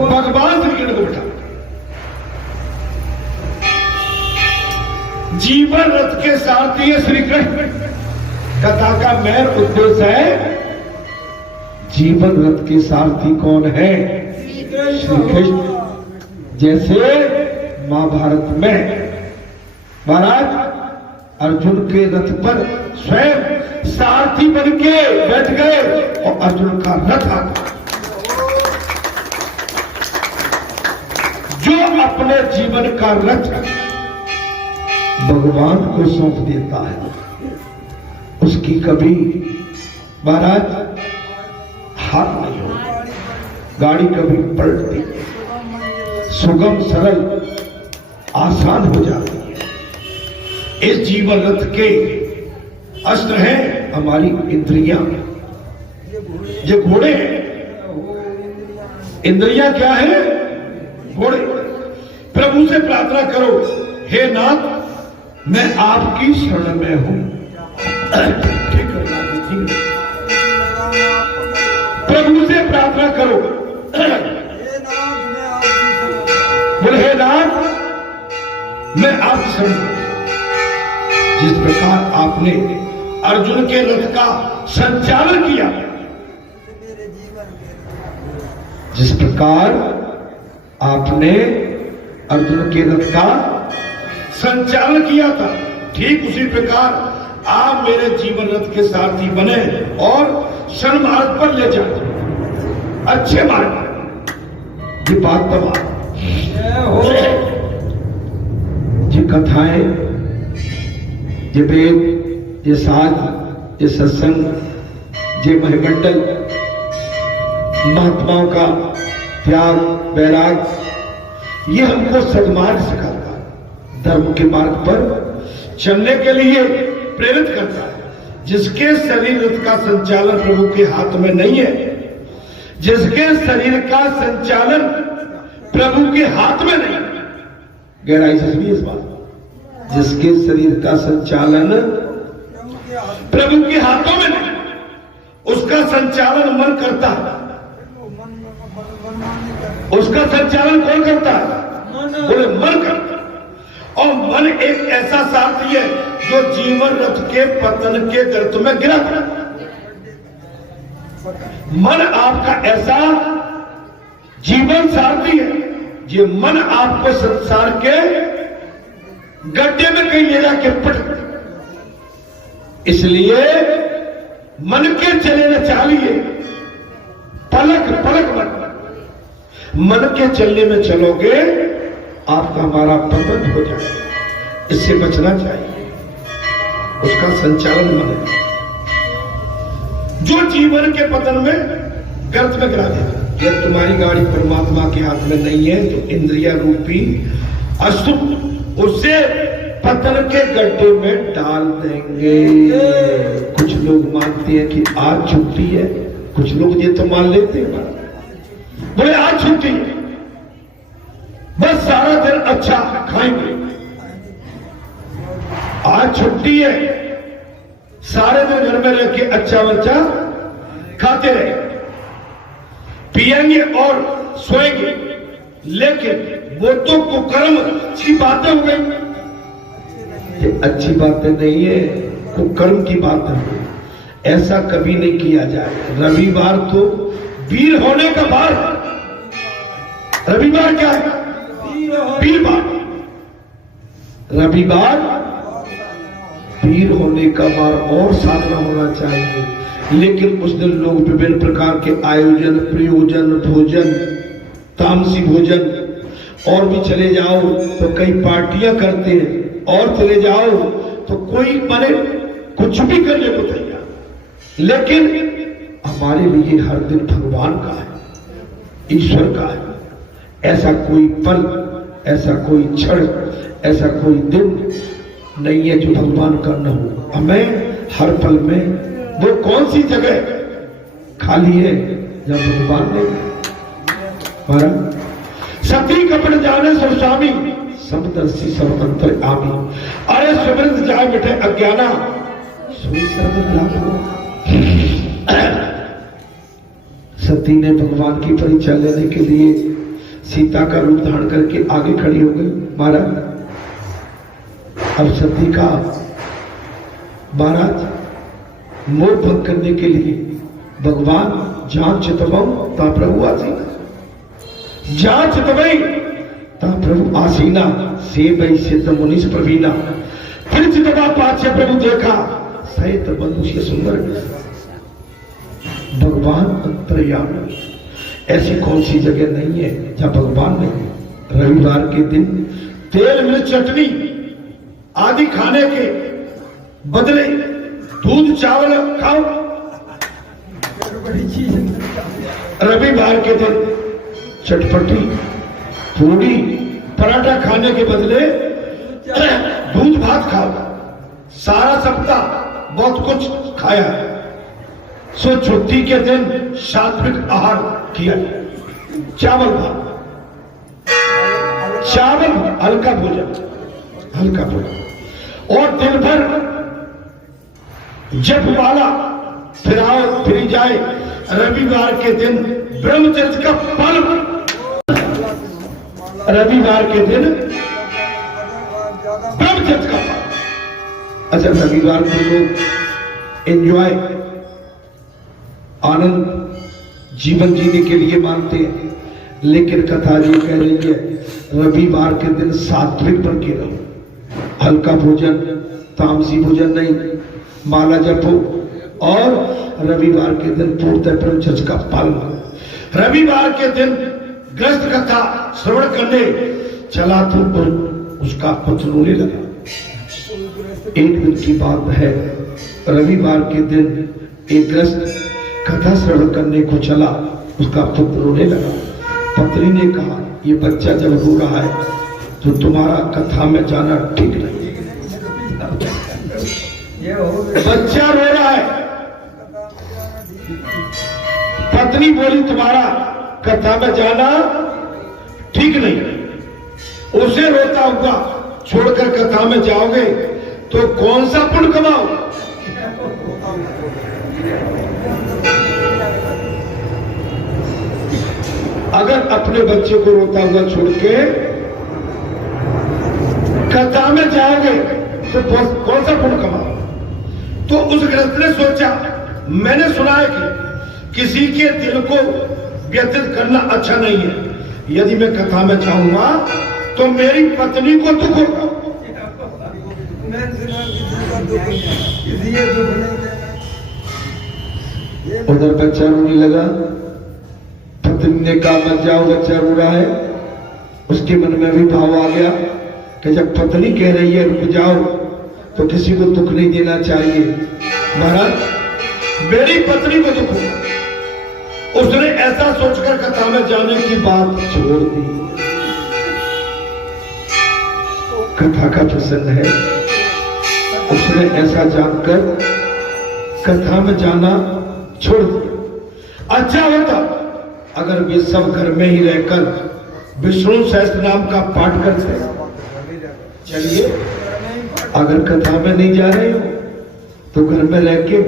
भगवान श्री कृष्ण को बैठा। जीवन रथ के सारथी है श्री कृष्ण। कथा का मेन उद्देश्य है जीवन रथ के सारथी कौन है? श्री कृष्ण। जैसे महाभारत में महाराज अर्जुन के रथ पर स्वयं सारथी बन के बैठ गए और अर्जुन का रथ आता, जो अपने जीवन का रथ भगवान को सौंप देता है उसकी कभी महाराज हार नहीं होती, गाड़ी कभी पलटती, सुगम सरल आसान हो जाती है। इस जीवन रथ के अस्त्र हैं हमारी इंद्रियां, ये घोड़े हैं। इंद्रियां क्या है? घोड़े। प्रभु से प्रार्थना करो, हे नाथ मैं आपकी शरण में हूं। प्रभु से प्रार्थना करो, बोले हे नाथ मैं आपकी शरण में। जिस प्रकार आपने अर्जुन के रथ का संचालन किया, जिस प्रकार आपने अर्जुन के रथ का संचालन किया था, ठीक उसी प्रकार आप मेरे जीवन रथ के सारथी बने और सन्मार्ग पर ले जाए, अच्छे मार्ग। ये बात तमाम ये कथाएं, ये वेद, ये साध, ये सत्संग, ये महमंडल महात्माओं का त्याग वैराग, ये हमको सद्मार्ग सिखाता है, धर्म के मार्ग पर चलने के लिए प्रेरित करता है। जिसके शरीर का संचालन प्रभु के हाथ में नहीं है, जिसके शरीर का संचालन प्रभु के हाथ में नहीं, गहराई से सुनिए इस बात, जिसके शरीर का संचालन प्रभु के हाथों में नहीं, उसका संचालन मन करता है। उसका संचालन कौन करता है? बोले मन करता है। और मन एक ऐसा साथी है जो जीवन रथ के पतन के गर्त में गिरा था। मन आपका ऐसा जीवन सारथी है, ये मन आपको संसार के गड्ढे में कहीं ले जाके पट। इसलिए मन के चले न चालिए, पलक पलक मन के चलने में चलोगे आपका हमारा पतन हो जाएगा। इससे बचना चाहिए, उसका संचालन मन है जो जीवन के पतन में गर्त में गिरा देगा। जब तुम्हारी गाड़ी परमात्मा के हाथ में नहीं है तो इंद्रिया रूपी अशुभ उससे पतन के गड्ढे में डाल देंगे। कुछ लोग मानते हैं कि आज छुट्टी है, कुछ लोग ये तो मान लेते हैं बोले आज छुट्टी, बस सारा दिन अच्छा खाएंगे। आज छुट्टी है, सारे दिन घर में रह के अच्छा बच्चा खाते रहे, पिएंगे और सोएंगे। लेकिन वो तो कुकर्म की बातें हो गई, ये अच्छी बातें नहीं है, कुकर्म की बात है। ऐसा कभी नहीं किया जाए। रविवार तो वीर होने का बार, रविवार क्या है? वीरवार। रविवार वीर होने का बार और साधना होना चाहिए। लेकिन उस दिन लोग विभिन्न प्रकार के आयोजन, प्रयोजन, भोजन, तामसी भोजन, और भी चले जाओ तो कई पार्टियां करते हैं, और चले जाओ तो कोई माने कुछ भी करने को तैयार। लेकिन हमारे लिए हर दिन भगवान का है, ईश्वर का है। ऐसा कोई पल, ऐसा कोई क्षण, ऐसा कोई दिन नहीं है जो भगवान का न हो। हमें हर पल में वो कौन सी जगह खाली है जब भगवान ने सती कपड़ जाने सो स्वामी समदर्शी सर्वतंत्र आमी। अरे सुवृंद जाए बैठे अज्ञाना सोई सर्वव्यापी। सती ने भगवान की परीक्षा लेने के लिए सीता का रूप धारण करके आगे खड़ी हो गई। महाराज अब सती का महाराज मोह भंग करने के लिए भगवान जहां चितवऊ ता प्रभु आसीना, जहां चितवई ता प्रभु आसीना, से भई सिद्ध मुनिस प्रवीणा। फिर चितवा पाछे प्रभु देखा, सहित मनुष्य सुंदर। भगवान अंतर्यामी, ऐसी कौन सी जगह नहीं है जहां भगवान नहीं। रविवार के दिन तेल मिर्च चटनी आदि खाने के बदले दूध चावल खाओ। रविवार के दिन चटपटी पूरी पराठा खाने के बदले दूध भात खाओ। सारा सप्ताह बहुत कुछ खाया, सो छुट्टी के दिन सात्विक आहार किया। चावल भात, चावल हल्का भोजन, हल्का भोजन। और दिन भर जप वाला फिराओ फिरी जाए। रविवार के दिन ब्रह्मचर्य का फल, रविवार के दिन ब्रह्मचर्य का फल। अच्छा, रविवार को लोग एंजॉय आनंद जीवन जीने के लिए मानते हैं, लेकिन कथा ये कह रही है रविवार के दिन सात्विक बन के रहो, हल्का भोजन, तामसी भोजन नहीं, माला जपो और रविवार के दिन पूर्णतः ब्रह्मचर्य का पालन करो। रविवार के दिन ग्रस्त कथा श्रवण करने चला तो उसका पुत्र रोने लगा। एक दिन की बात है, रविवार के दिन एक ग्रस्त कथा श्रवण करने को चला, उसका पुत्र रोने लगा। पत्नी ने कहा, ये बच्चा जब रो रहा है तो तुम्हारा कथा में जाना ठीक नहीं। बच्चा रो रहा है, पत्नी बोली तुम्हारा कथा में जाना ठीक नहीं। उसे रोता हुआ छोड़कर कथा में जाओगे तो कौन सा पुण्य कमाओ। अगर अपने बच्चे को रोता हुआ छोड़ के कथा में जाओगे तो कौन सा पुण्य कमाओ। तो उस गृहस्थ ने सोचा, मैंने सुना है कि किसी के दिल को व्यथित करना अच्छा नहीं है, यदि मैं कथा में जाऊंगा तो मेरी पत्नी को दुख होगा। उधर बच्चा रोने लगा। पत्नी ने कहा मत जाओ, बच्चा रो रहा है। उसके मन में भी भाव आ गया कि जब पत्नी कह रही है रुक जाओ तो किसी को दुख नहीं देना चाहिए। महाराज, मेरी पत्नी को दुख होगा। उसने ऐसा सोचकर कथा में जाने की बात छोड़ दी। कथा का प्रसंग है, उसने ऐसा जानकर कथा में जाना छोड़ दिया। अच्छा होता अगर वे सब घर में ही रहकर विष्णु सहस्त्र नाम का पाठ करते। चलिए, अगर कथा में नहीं जा रहे हो तो घर में रह के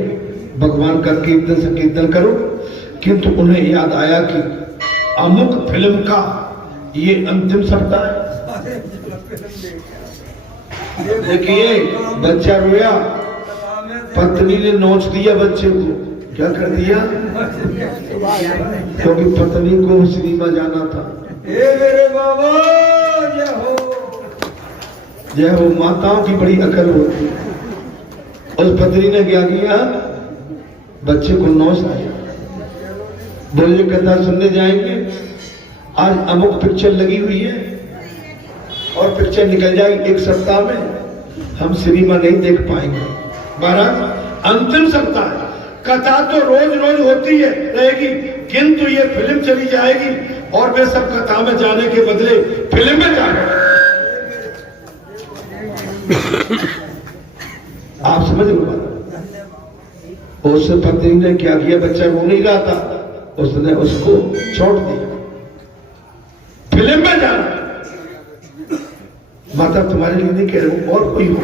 भगवान का कीर्तन संकीर्तन करो। किंतु उन्हें याद आया कि अमुक फिल्म का ये अंतिम सप्ताह है। देखिए, बच्चा रोया, पत्नी ने नोच दिया बच्चे को। क्या कर दिया? क्योंकि पत्नी को सिनेमा जाना था। मेरे बाबा, जय हो, जय हो। माताओं की बड़ी अकल होती है। उस पत्नी ने क्या किया, बच्चे को नोच दिया। बोलिए कथा सुनने जाएंगे, आज अमुक पिक्चर लगी हुई है और पिक्चर निकल जाएगी एक सप्ताह में, हम सिनेमा नहीं देख पाएंगे। महाराज, अंतिम सप्ताह है, कथा तो रोज रोज होती है रहेगी, किंतु ये फिल्म चली जाएगी और वे सब कथा में जाने के बदले फिल्म में जाएंगे। आप समझ लो बात। उस पत्नी ने क्या किया, बच्चा रो नहीं रहा था, उसने उसको छोड़ दिया। फिल्म में जाना, माता तुम्हारे लिए नहीं कह रहे हो, और कोई हो।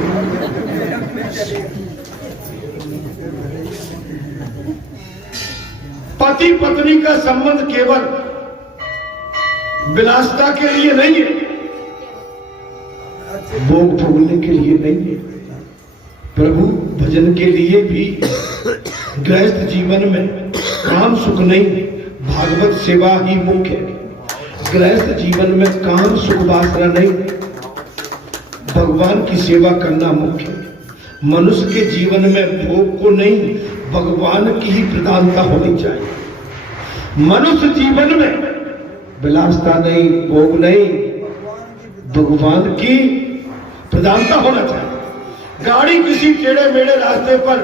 पति पत्नी का संबंध केवल विलासता के लिए नहीं है, भोग भोगने के लिए नहीं है। प्रभु भजन के लिए भी गृहस्थ जीवन में काम सुख नहीं, भागवत सेवा ही मुख्य है। गृहस्थ जीवन में काम सुख वासना नहीं, भगवान की सेवा करना मुख्य है। मनुष्य के जीवन में भोग को नहीं, भगवान की ही प्रधानता होनी चाहिए। मनुष्य जीवन में विलासता नहीं, भोग नहीं, भगवान की प्रधानता होना चाहिए। गाड़ी किसी टेढ़े मेढ़े रास्ते पर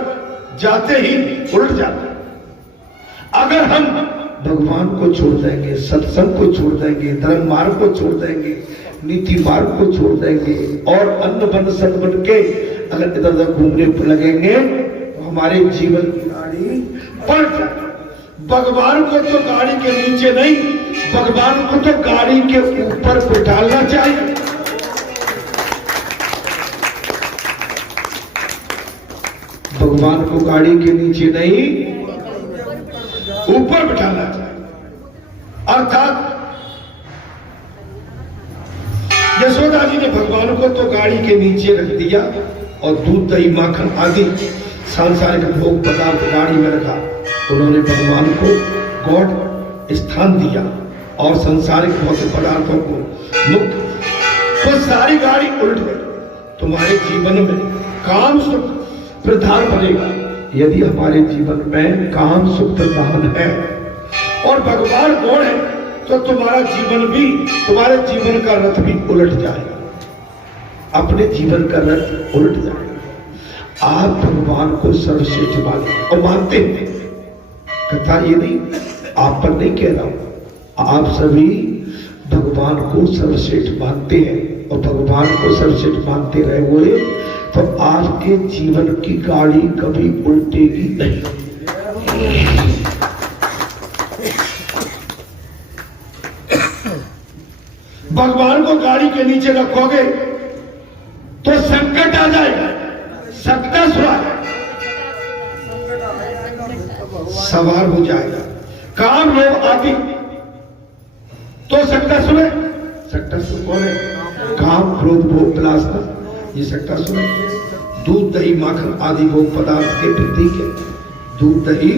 जाते ही उलट जाती है। अगर हम भगवान को छोड़ देंगे, सत्संग को छोड़ देंगे, धर्म मार्ग को छोड़ देंगे, नीति मार्ग को छोड़ देंगे और अन्न बन सत बन के अगर इधर उधर घूमने लगेंगे तो हमारे जीवन की गाड़ी पलट जाएगी। भगवान को तो गाड़ी के नीचे नहीं, भगवान को तो गाड़ी के ऊपर बिठाना चाहिए। भगवान को गाड़ी के नीचे नहीं, ऊपर बिठाना चाहिए। अर्थात यशोदा जी ने भगवान को तो गाड़ी के नीचे रख दिया और दूध दही माखन आदि सांसारिक भोग पदार्थ गाड़ी में रखा। उन्होंने भगवान को गौड़ स्थान दिया और सांसारिक भौतिक पदार्थों को मुक्त, तो सारी गाड़ी उल्ट गई। तुम्हारे जीवन में काम सुख प्रधान बनेगा यदि हमारे जीवन में काम सुख प्रधान है और भगवान गौड़ है, तो तुम्हारा जीवन भी, तुम्हारे जीवन का रथ भी उलट जाएगा, अपने जीवन का रथ उलट जाएगा। आप भगवान को सर्वश्रेष्ठ माने और मानते हैं। कथा ये नहीं, आप पर नहीं कह रहा हूं, आप सभी भगवान को सर्वश्रेष्ठ मानते हैं और भगवान को सर्वश्रेष्ठ मानते रहे हुए तो आपके जीवन की गाड़ी कभी उल्टेगी नहीं। भगवान को गाड़ी के नीचे रखोगे तो संकट आ जाएगा, सकता सवार हो जाएगा। काम लोग आदि तो सकता सुने, सकता सुन कौन है? काम क्रोध भोग विलासता, ये सकता सुने। दूध दही माखन आदि भोग पदार्थ के प्रतीक है। दूध दही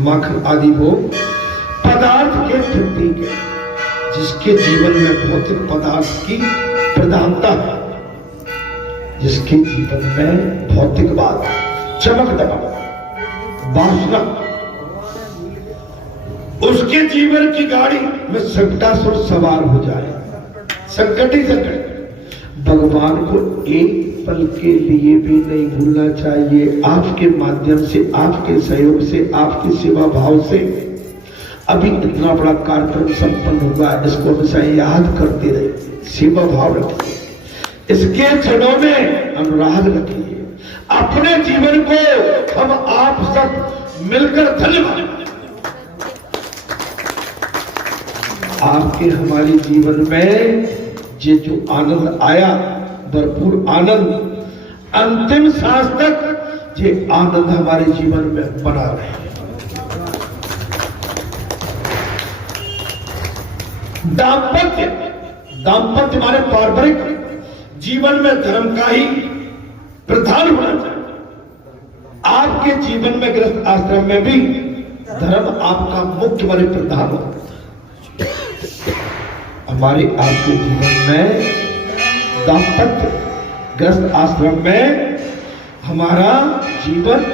माखन आदि भोग पदार्थ के प्रतीक है। जिसके जीवन में भौतिक पदार्थ की प्रधानता है, जिसके जीवन में भौतिकवाद, चमक दमक, वासना, उसके जीवन की गाड़ी में संकटासुर सवार हो जाए। संकट ही संकट। भगवान को एक पल के लिए भी नहीं भूलना चाहिए। आपके माध्यम से, आपके सहयोग से, आपकी सेवा भाव से अभी इतना बड़ा कार्यक्रम संपन्न हुआ, इसको हमेशा याद करते रहिए, सेवा भाव रखिए, इसके क्षणों में अनुराग रखिए। अपने जीवन को हम आप सब मिलकर धन्यवाद। आपके हमारे जीवन में ये जो आनंद आया, भरपूर आनंद, अंतिम सांस तक ये आनंद हमारे जीवन में बना रहे। दाम्पत्य, दाम्पत्य हमारे पारंपरिक जीवन में धर्म का ही प्रधान होना चाहिए। आपके जीवन में गृहस्थ आश्रम में भी धर्म आपका मुख्य माने प्रधान हो। हमारे आपके जीवन में दाम्पत्य गृहस्थ आश्रम में हमारा जीवन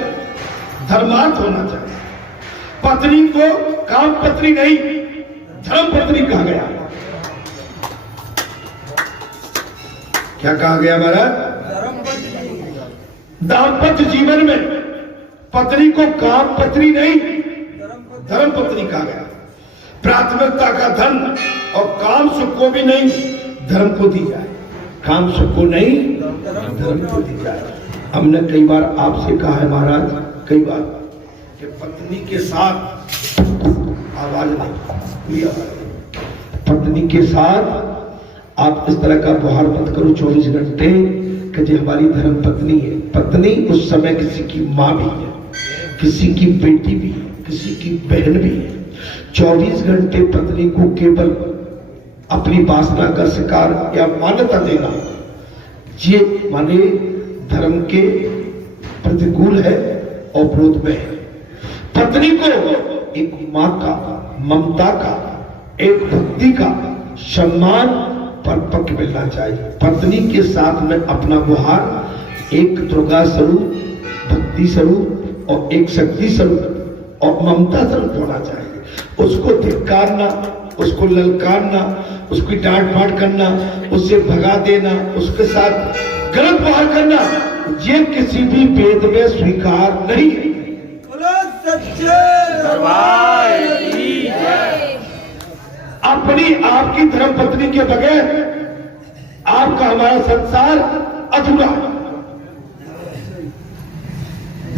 धर्मार्थ होना चाहिए। पत्नी को काम पत्नी नहीं, धर्म पत्नी कहा गया। क्या कहा गया हमारा? दाम्पत्य जीवन में पत्नी को काम पत्नी नहीं, धर्म पत्नी कहा गया। प्राथमिकता का धन और काम सुख को भी नहीं, धर्म को दी जाए। काम सुख को नहीं, धर्म को दी जाए। हमने कई बार आपसे कहा है महाराज, कई बार कि पत्नी के साथ आवाज नहीं, पत्नी के साथ आप इस तरह का व्यवहार मत करो 24 घंटे कि जो हमारी धर्म पत्नी है। पत्नी उस समय किसी की माँ भी है, किसी की बेटी भी है, किसी की बहन भी है। 24 घंटे पत्नी को केवल अपनी वासना का शिकार या मान्यता देना, ये माने धर्म के प्रतिकूल है और विरोध में है। पत्नी को एक मां का, ममता का, एक भक्ति का, सम्मान पर पक्ष मिलना चाहिए। पत्नी के साथ में अपना व्यवहार एक दुर्गा स्वरूप, भक्ति स्वरूप और एक शक्ति स्वरूप और ममता स्वरूप होना चाहिए। उसको धिक्कारना, उसको ललकारना, उसकी डांट पाट करना, उससे भगा देना, उसके साथ गलत व्यवहार करना, ये किसी भी वेद में स्वीकार नहीं है। अपनी आपकी धर्म पत्नी के बगैर आपका हमारा संसार अधूरा है।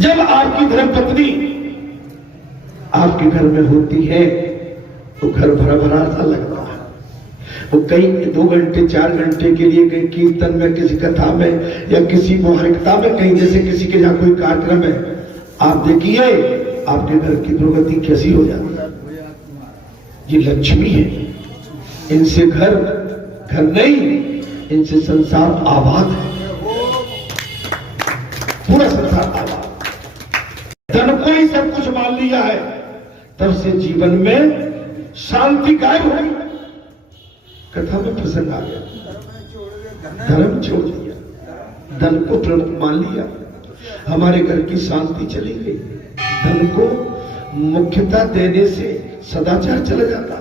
जब आपकी धर्म पत्नी आपके घर में होती है तो घर भरा भरा सा लगता है। वो कई 2 घंटे 4 घंटे के लिए कहीं कीर्तन में, किसी कथा में या किसी मोहरिकता में, कहीं जैसे किसी के यहाँ कोई कार्यक्रम है, आप देखिए आपके घर की दुर्गति कैसी हो जाती है। ये लक्ष्मी है, इनसे घर घर नहीं, इनसे संसार आबाद है, पूरा संसार आबाद। धन को ही सब कुछ मान लिया है, तब से जीवन में शांति गायब हो गई। कथा में प्रसंग आ गया, धर्म छोड़ दिया, धन को प्रमुख मान लिया, हमारे घर की शांति चली गई। धन को मुख्यता देने से सदाचार चला जाता।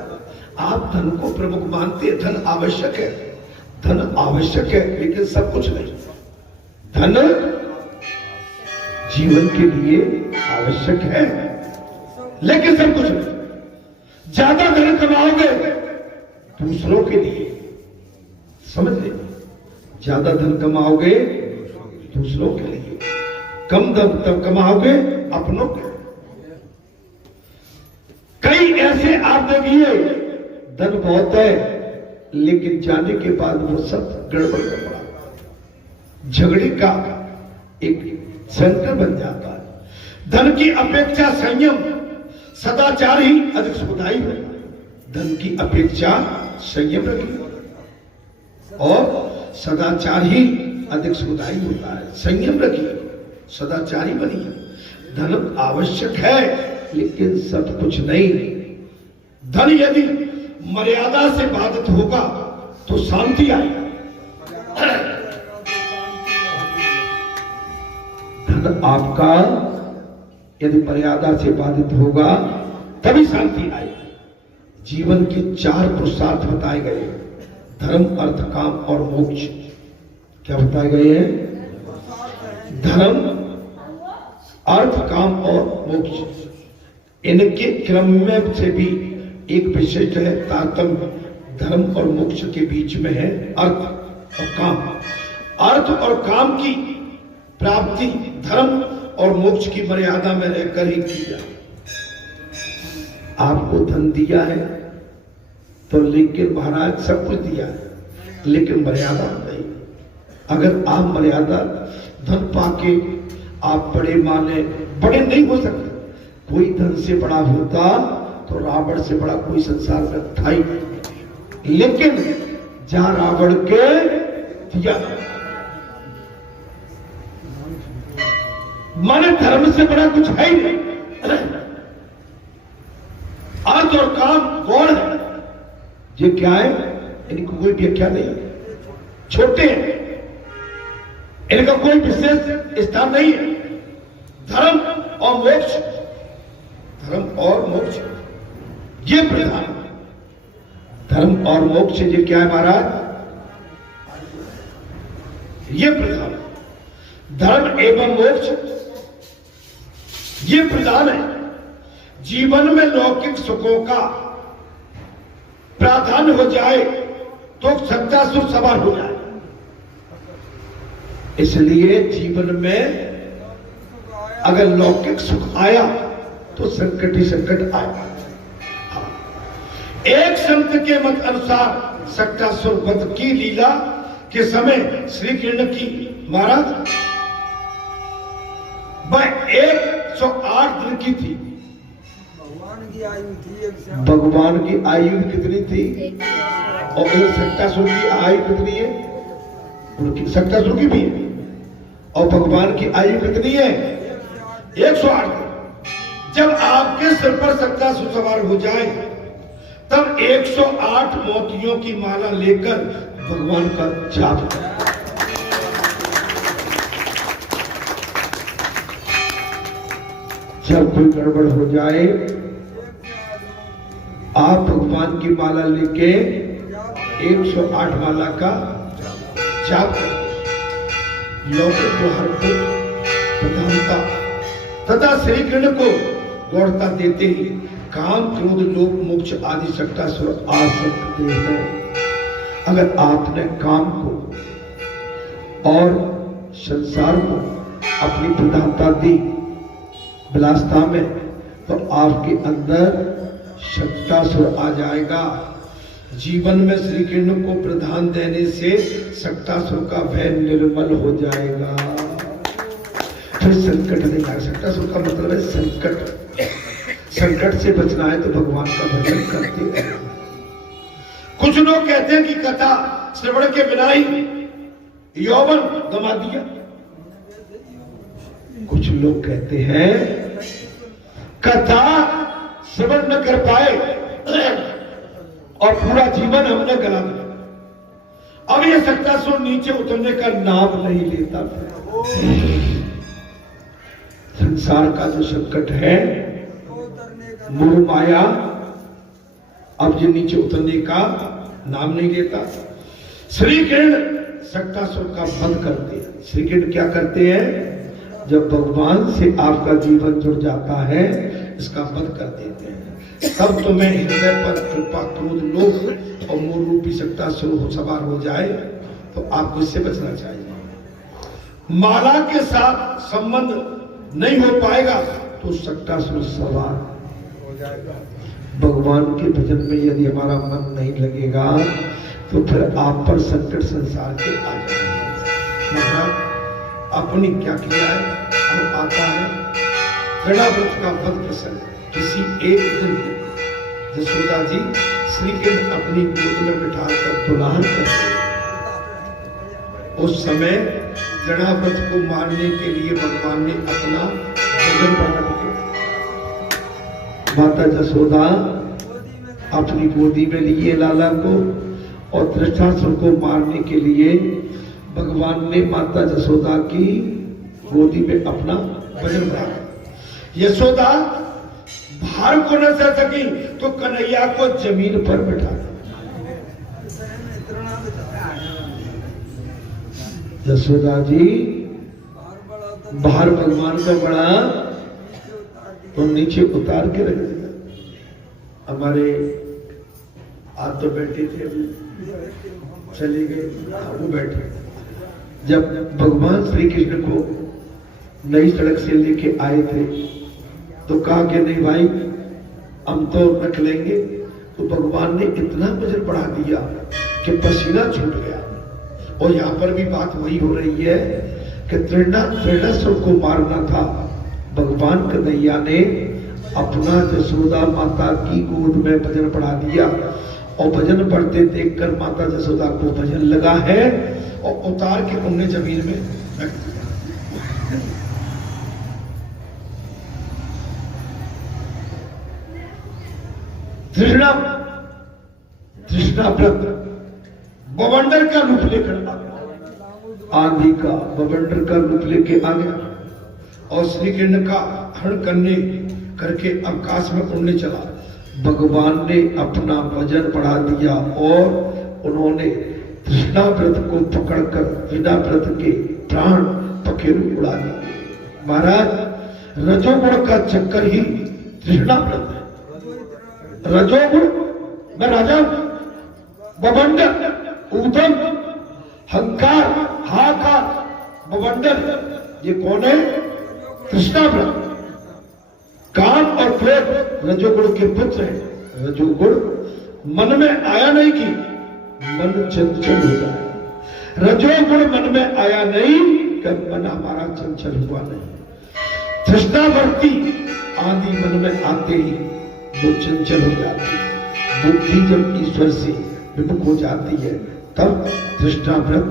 आप धन को प्रमुख मानते हैं, धन आवश्यक है, धन आवश्यक है, लेकिन सब कुछ नहीं। धन जीवन के लिए आवश्यक है, लेकिन सब कुछ नहीं। ज्यादा धन कमाओगे दूसरों के लिए, समझ ले, ज्यादा धन कमाओगे दूसरों के लिए, कम धन तब कमाओगे अपनों के। कई ऐसे आप देखिए धन बहुत है, लेकिन जाने के बाद वो सब गड़बड़ कर पड़ा, झगड़े का एक सेंटर बन जाता है। धन की अपेक्षा संयम, सदाचार ही अधिक सुखदायी है। धन की अपेक्षा संयम रखिए और सदाचार ही अधिक सुखदायी होता है। संयम रखिए, सदाचारी बनिए। धन आवश्यक है, लेकिन सब कुछ नहीं। धन यदि मर्यादा से बाधित होगा तो शांति आएगी। धन आपका यदि मर्यादा से बाधित होगा तभी शांति आएगी। जीवन के 4 पुरुषार्थ बताए गए, धर्म, अर्थ, काम और मोक्ष। क्या बताए गए हैं? धर्म, अर्थ, काम और मोक्ष। इनके क्रम में से भी एक विशिष्ट है तारतम्य, धर्म और मोक्ष के बीच में है अर्थ और काम। अर्थ और काम की प्राप्ति धर्म और मोक्ष की मर्यादा में रहकर ही की जाए। आपको धन दिया है तो, लेकिन महाराज सब कुछ दिया है, लेकिन मर्यादा नहीं। अगर आप मर्यादा धन पाके आप बड़े माने, बड़े नहीं हो सकते। कोई धन से बड़ा होता तो रावण से बड़ा कोई संसार में था ही नहीं। लेकिन जहां रावण के दिया, माने धर्म से बड़ा कुछ है ही नहीं। अर्थ और काम गौण है, ये क्या है इनकी कोई व्याख्या नहीं है। छोटे हैं, इनका कोई विशेष स्थान नहीं है। धर्म और मोक्ष, धर्म और मोक्ष ये प्रधान। धर्म और मोक्ष ये क्या है महाराज? ये प्रधान। धर्म एवं मोक्ष ये प्रधान है। जीवन में लौकिक सुखों का प्राधान्य हो जाए तो सच्चा सुख सवार हो जाए। इसलिए जीवन में अगर लौकिक सुख आया तो संकट ही संकट आया। एक संत के मत अनुसार सक्टासुर वध की लीला के समय श्री कृष्ण की महाराज वह 108 दिन की थी। भगवान की आयु थी भगवान की आयु कितनी थी? और इधर शक्तासुर की आयु कितनी है? उनकी शक्तासुर की भी है। और भगवान की आयु कितनी है? 108। जब आपके सिर पर शक्तासुर सवार हो जाए तब 108 मोतियों की माला लेकर भगवान का जाप करें। जब कोई गड़बड़ हो जाए आप भगवान की माला लेके 108 माला का जाप करें। लौकिक व्यवहार को प्रधानता तथा श्री कृष्ण को गौरता देते ही काम क्रोध लोभ मोक्ष आदि शक्तासुर आ सकते हैं। अगर आपने काम को और संसार को अपनी प्रधानता दी विलासता में तो आपके अंदर शक्तासुर आ जाएगा। जीवन में श्री कृष्ण को प्रधान देने से शक्तासुर का भय निर्मल हो जाएगा। फिर संकट नहीं आएगा। शक्तासुर का मतलब है संकट। संकट से बचना है तो भगवान का भजन करते हैं। कुछ लोग कहते हैं कि कथा श्रवण के बिना ही यौवन गंवा दिया। कुछ लोग कहते हैं कथा श्रवण न कर पाए और पूरा जीवन हमने गला दिया। अब ये शक्तासुर नीचे उतरने का नाम नहीं लेता। संसार का जो संकट है मोह माया अब ये नीचे उतरने का नाम नहीं लेता। श्री कृष्ण शक्तासुर का वध करते हैं। श्री कृष्ण क्या करते हैं? जब भगवान से आपका जीवन जुड़ जाता है इसका वध कर देते हैं। तब तुम्हें हृदय पर कृपा क्रोध लोभ और मोह रूपी शक्तासुर सवार हो जाए तो आपको इससे बचना चाहिए। माला के साथ संबंध नहीं हो पाएगा तो शक्तासुर सवार हो जाएगा। भगवान के भजन में यदि हमारा मन नहीं लगेगा तो फिर आप पर संकट संसार के आ जाएंगे। मतलब अपनी क्या किया है अब आता है। तृणाव्रत का वध प्रसंग किसी एक दिन यशोदा जी श्री कृष्ण अपनी गोद में बिठाकर दुलार करते। उस समय तृणाव्रत को मारने के लिए भगवान ने अपना भजन बढ़ा दिया। माता यशोदा अपनी गोदी में लिए लाला को और धृतराष्ट्र को मारने के लिए भगवान ने माता यशोदा की गोदी में अपना वजन बढ़ाया। यशोदा भार को न सह सकी तो कन्हैया को जमीन पर बिठा दिया। यशोदा जी भार भगवान का बड़ा तो नीचे उतार के रख दिया। हमारे आज तो बैठे थे चले गए वो बैठे। जब भगवान श्री कृष्ण को नई सड़क से लेके आए थे तो कहा कि नहीं भाई हम तो रख लेंगे। तो भगवान ने इतना वजन बढ़ा दिया कि पसीना छूट गया। और यहाँ पर भी बात वही हो रही है कि तृणासुर को मारना था। भगवान कन्हैया ने अपना यशोदा माता की गोद में भजन बढ़ा दिया और भजन पढ़ते देखकर माता यशोदा को भजन लगा है और उतार के उन्हें जमीन में रख दिया। तृष्णाव्रत बवंडर का रूप लेकर आ गया। आंधी का बवंडर का रूप लेके आ गया और श्री कृष्ण का हरण करके आकाश में उड़ने चला। भगवान ने अपना वजन बढ़ा दिया और उन्होंने तृष्णाव्रत को पकड़कर तृष्णाव्रत के प्राण पखेरु उड़ा दिए। महाराज रजोगुण का चक्कर ही तृष्णाव्रत है। रजोगुण मैं राजा बवंडर ऊधम हंकार हाहाकार बवंडर ये कौन है? तृष्णाव्रत। काम और क्रोध रजोगुण के पुत्र है। रजोगुण मन में आया नहीं कि मन चंचल हो जाए। रजोगुण मन में आया नहीं कि मन हमारा चंचल हुआ नहीं। तृष्णावर्ती आदि मन में आते ही वो चंचल हो जाती। बुद्धि जब ईश्वर से विमुख हो जाती है, तब तृष्णाव्रत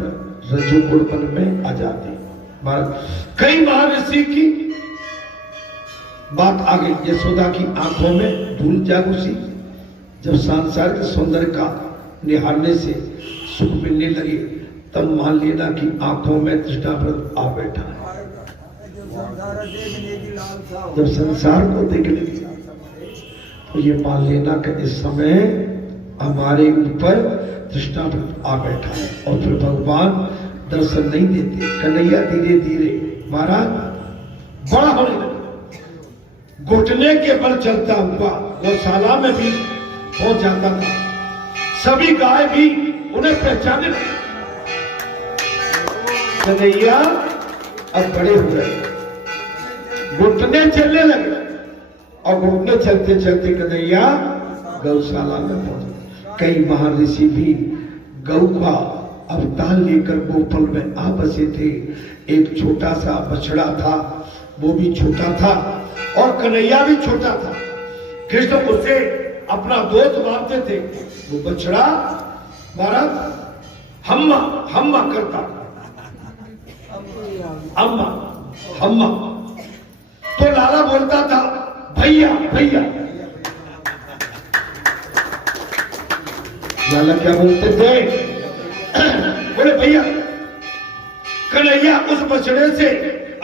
रजोगुण में आ जाती है। कई महर्षि की बात आ गई। यशोदा की आंखों में धूल जा घुसी जब सांसारिक सौंदर्य का निहारने से सुख मिलने लगे, तब मान लेना कि आंखों में तृष्णाव्रत आ बैठा है। जब संसार को देखने लगे तो ये मान लेना कि इस समय हमारे ऊपर तृष्णाव्रत आ बैठा है। और फिर भगवान दर्शन नहीं देते। कन्हैया धीरे धीरे महाराज बड़ा होने लगा, घुटने के बल चलता हुआ गौशाला में भी पहुंच जाता था। सभी गाय भी उन्हें पहचाने लगे। कन्हैया अब बड़े हो गए, घुटने चलने लगे और घुटने चलते चलते कन्हैया गौशाला में पहुंचे। कई महर्षि भी गौ का अवतार लेकर गोकुल में आ बसे थे। एक छोटा सा बछड़ा था, वो भी छोटा था और कन्हैया भी छोटा था। कृष्ण उसे अपना दोस्त मानते थे। वो बछड़ा महाराज हम्मा हम्मा करता, अम्मा हम्मा, तो लाला बोलता था भैया भैया। लाला क्या बोलते थे? बोले भैया। कन्हैया उस बछड़े से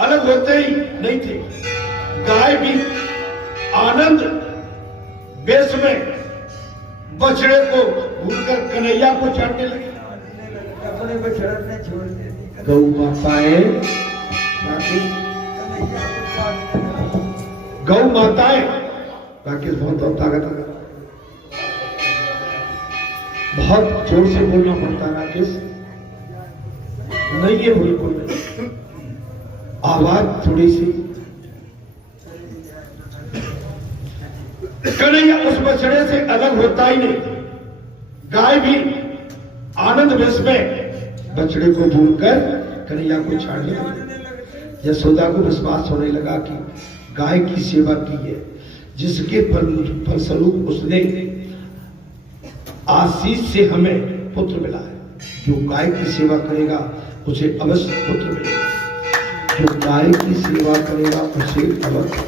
अलग होते ही नहीं थे। गाय भी आनंद वेश में बछड़े को भूलकर कन्हैया को चढ़ने लगी। अपने बछड़े ने छोड़ दिया। गौ माताएं, गौ माताएं बाकी बहुत ताकत, बहुत जोर से बोलना पड़ता राकेश। नहीं है बिल्कुल नहीं, आवाज थोड़ी सी। कन्हैया उस बछड़े से अलग होता ही नहीं। गाय भी आनंद वेश में बछड़े को भूलकर कन्हैया को छाड़ने लगी। यशोदा को विश्वास होने लगा कि गाय की सेवा की है, जिसके फलस्वरूप उसने आशीष से हमें पुत्र मिला है। जो गाय की सेवा करेगा उसे अवश्य पुत्र मिलेगा। जो गाय की सेवा करेगा उसे अवश्य